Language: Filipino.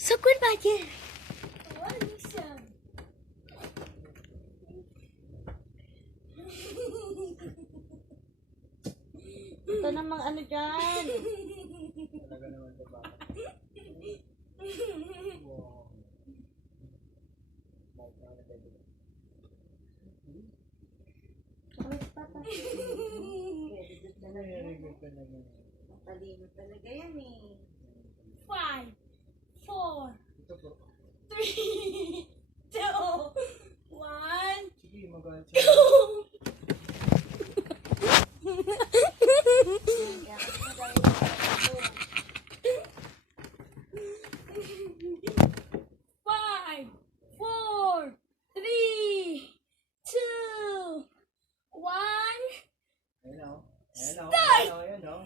Sakit aja. Ito namang ano dyan. Talaga naman ito ba? Matalino talaga yan eh. 5, 4, Ito po. 3, 2, 1. Sige, magalit siya. Five, four, three, two, one. Ayan o. Ayan o. Ayan o. Ayan o.